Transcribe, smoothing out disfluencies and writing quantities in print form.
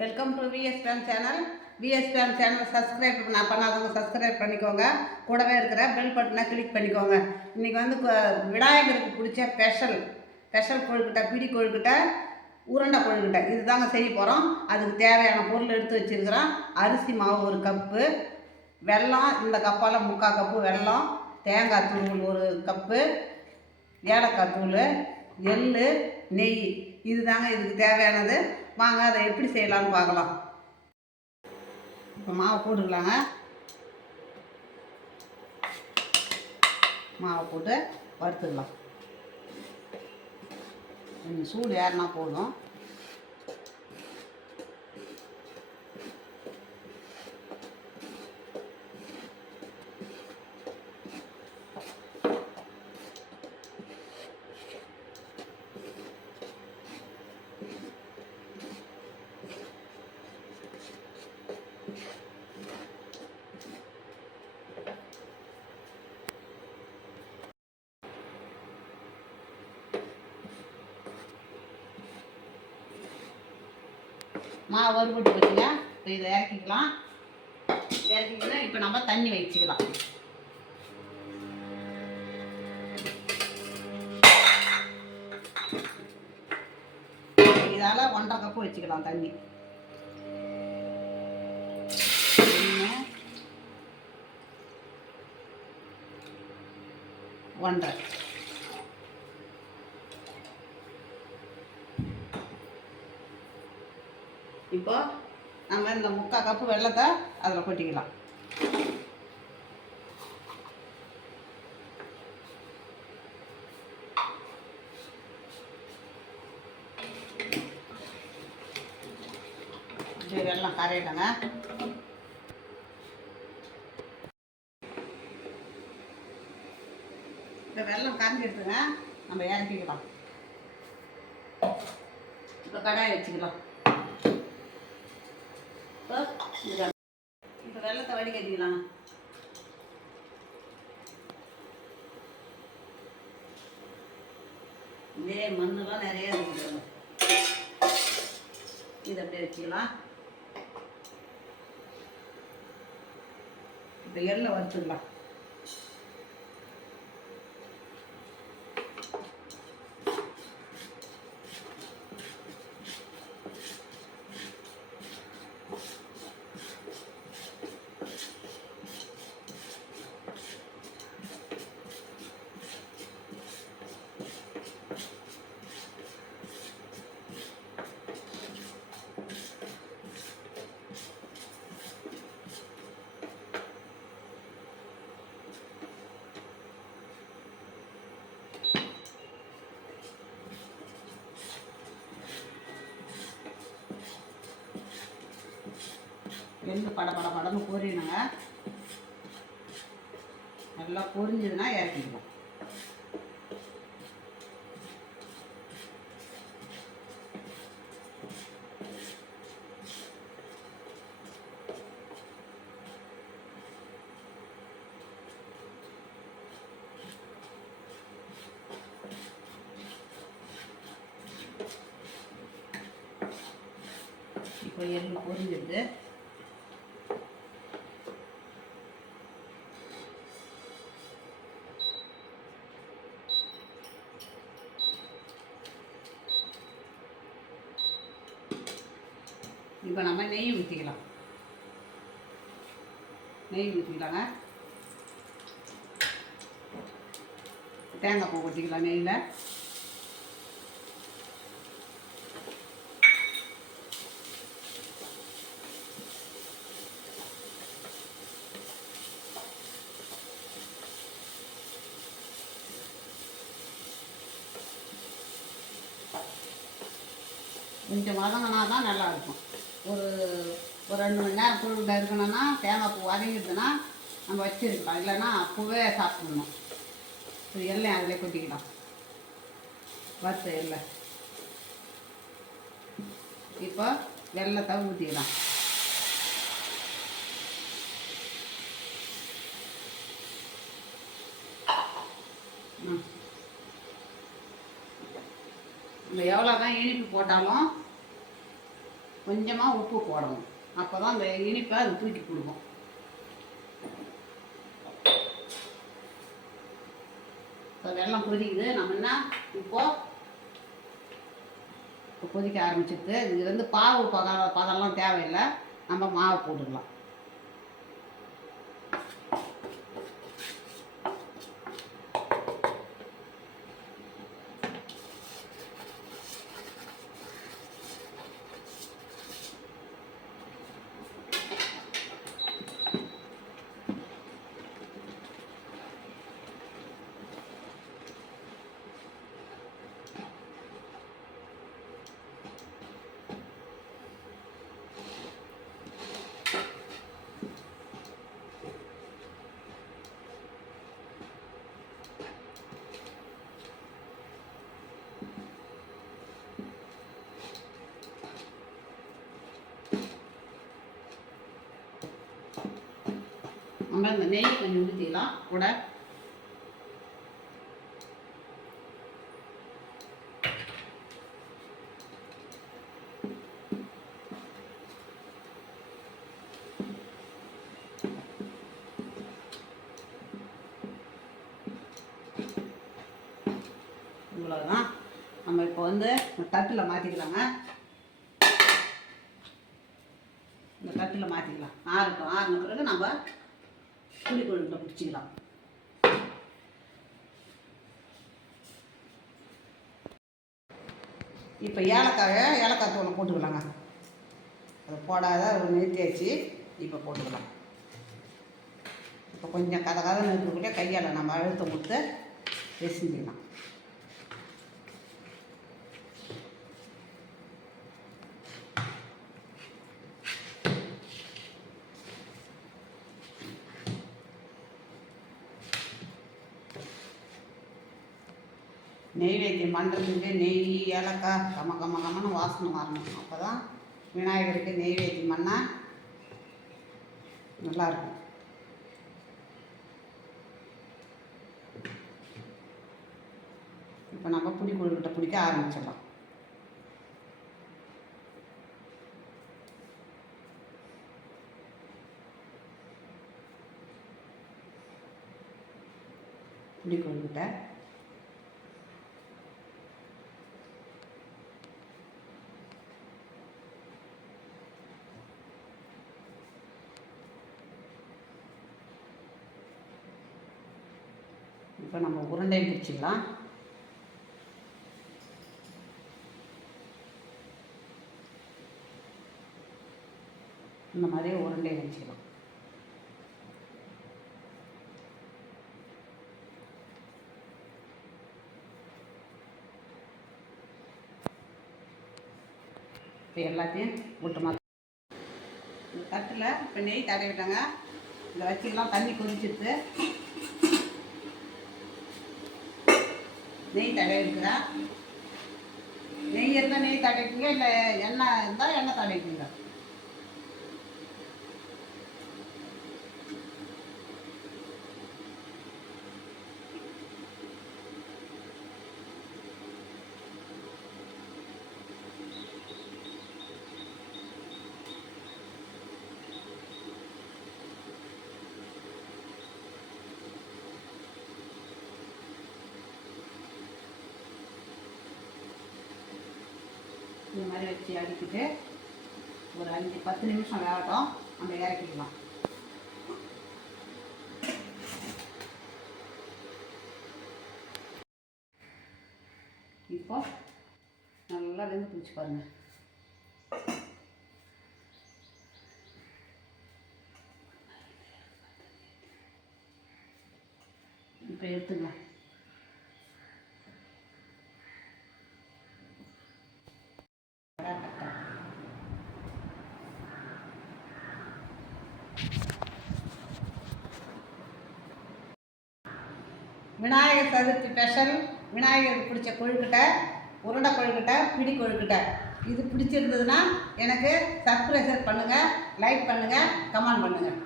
Welcome to VSPM channel. VSPM channel subscribe பண்ணாதவங்க subscribe பண்ணிக்கோங்க. கூடவே இருக்கிற பெல் பட்டனை கிளிக் பண்ணிக்கோங்க. இன்றைக்கி வந்து விநாயகருக்கு பிடிச்ச ஸ்பெஷல் கொழுக்கட்டை, பிடி கொழுக்கட்டை, உருண்டை கொழுக்கட்டை இதுதாங்க செய்ய போகிறோம். அதுக்கு தேவையான பொருள் எடுத்து வச்சுருக்கிறோம். அரிசி மாவு 1 கப்பு, வெல்லம் இந்த கப்பால் 3/4 கப்பு வெல்லம், தேங்காய் தூள் 1 கப்பு, ஏலக்காய் தூள், எள், நெய் இதுதாங்க இதுக்கு தேவையானது. வாங்க அதை எப்படி செய்யலாம்னு பார்க்கலாம். இப்போ மாவை போட்டுக்கலாங்க. மாவை போட்டு வறுத்துக்கலாம். கொஞ்சம் சூடு ஏறினா போதும். மாவு வறுபட்டு வச்சுங்க. இப்போ இதை இறக்கிக்கலாம். இப்போ நம்ம தண்ணி வச்சுக்கலாம். இதால் 1.5 கப்பு வச்சுக்கலாம் தண்ணி. 1, 1.5. இப்போ நம்ம இந்த 3/4 கப்பு வெல்லத்தை அதில் கொட்டிக்கலாம். வெல்லம் கரையிடுங்க. இந்த வெல்லம் கரைஞ்சிடுதுங்க. நம்ம இறக்கிக்கலாம். இப்போ கடாயை வச்சுக்கலாம். இப்போ வெல்லத்தை வடிகட்டிக்கலாம். இதே மண்ணெல்லாம் நிறைய இருக்குது. இதை அப்படியே வச்சுக்கலாம். இப்போ எள்ளை வறுத்துக்கலாம். எள்ளு படன்னு பொரியணுங்க. நல்லா பொரிஞ்சதுன்னா இறக்கிடுவோம். இப்போ எள்ளு பொரிஞ்சிடுது. இப்போ நம்ம நெய் ஊற்றிக்கலாம். நெய் ஊற்றிக்கலாங்க. தேங்காய் பூ ஊற்றிக்கலாம் நெய்யில். கொஞ்சம் வதங்கினா தான் நல்லாயிருக்கும். ஒரு 2 மணி நேரம் கொழுக்கட்டை இருக்கணும்னா தேங்காய் பூ வதங்கிடுதுன்னா நம்ம வச்சுருக்கலாம். இல்லைன்னா பூவே சாப்பிட்ணும். இது எல்லாம் அதில் கொட்டிக்கலாம். வறுத்த எல்லை. இப்போ வெல்லத்தை ஊற்றிக்கலாம். நம்ம எவ்வளோ தான் இனிப்பு போட்டாலும் கொஞ்சமாக உப்பு போடணும். அப்போ தான் அந்த இனிப்பை அது தூக்கி கொடுக்கும். இப்போ வெல்லம் கொதிக்குது. நம்ம என்ன இப்போ கொதிக்க ஆரம்பிச்சிருக்கு. இது வந்து பாவு பதம்லாம் தேவையில்லை. நம்ம மாவு போட்டுக்கலாம். நம்ம இந்த நெய் கொஞ்சம் ஊற்றிக்கலாம் கூட. இவ்வளோதான். நம்ம இப்போ வந்து தட்டில் மாற்றிக்கலாங்க. இந்த தட்டில் மாற்றிக்கலாம். ஆறுன பிறகு நம்ம புளி கொழுக்கில் பிடிச்சிக்கலாம். இப்போ ஏலக்காய் தூளை போட்டுக்கலாங்க. அது போடாத நிறுத்தியாச்சு. இப்போ போட்டுக்கலாம். இப்போ கொஞ்சம் கதை இருக்கக்கூடிய கையால் நம்ம அழுத்தம் கொடுத்து பிசைஞ்சிக்கலாம். நெய்வேத்தியம் பண்ணுறதுக்கு நெய் ஏலக்காய் கம்மன்னு வாசனை வரணும். அப்போ தான் விநாயகருக்கு நெய்வேத்தியம் பண்ணால் நல்லாயிருக்கும். இப்போ நம்ம புளி கொழுக்கிட்ட பிடிக்க ஆரம்பிச்சிடலாம். புளி கொழுக்கிட்ட இப்போ நம்ம உருண்டையை பிடிச்சிக்கலாம். இந்த மாதிரியே உருண்டையை வச்சுக்கலாம். இப்போ எல்லாத்தையும் ஒட்டுமா இந்த தட்டில் இப்போ நெய் தடவிட்டாங்க. இதை வச்சுக்கலாம். தண்ணி கொதிச்சிருக்கு. நெய் தடவிக்கிறா. நெய் இருந்தால் நெய் தடவிக்குங்க, இல்லை எண்ணெய் இருந்தால் எண்ணெய் தடவிக்குங்க. இந்த மாதிரி வச்சு அடிக்கிட்டு ஒரு 5-10 நிமிஷம் வேகட்டும். நம்ம இறக்கிக்கலாம். இப்போ நல்லா வெந்து பிடிச்சி பாருங்கள். இப்போ எடுத்துக்கலாம். விநாயகர் சதுர்த்தி ஸ்பெஷல் விநாயகருக்கு பிடிச்ச கொழுக்கட்டை, உருண்டை கொழுக்கட்டை, பிடி கொழுக்கட்டை. இது பிடிச்சிருந்ததுன்னா எனக்கு சப்ஸ்கிரைப் பண்ணுங்கள், லைக் பண்ணுங்கள், கமெண்ட் பண்ணுங்கள்.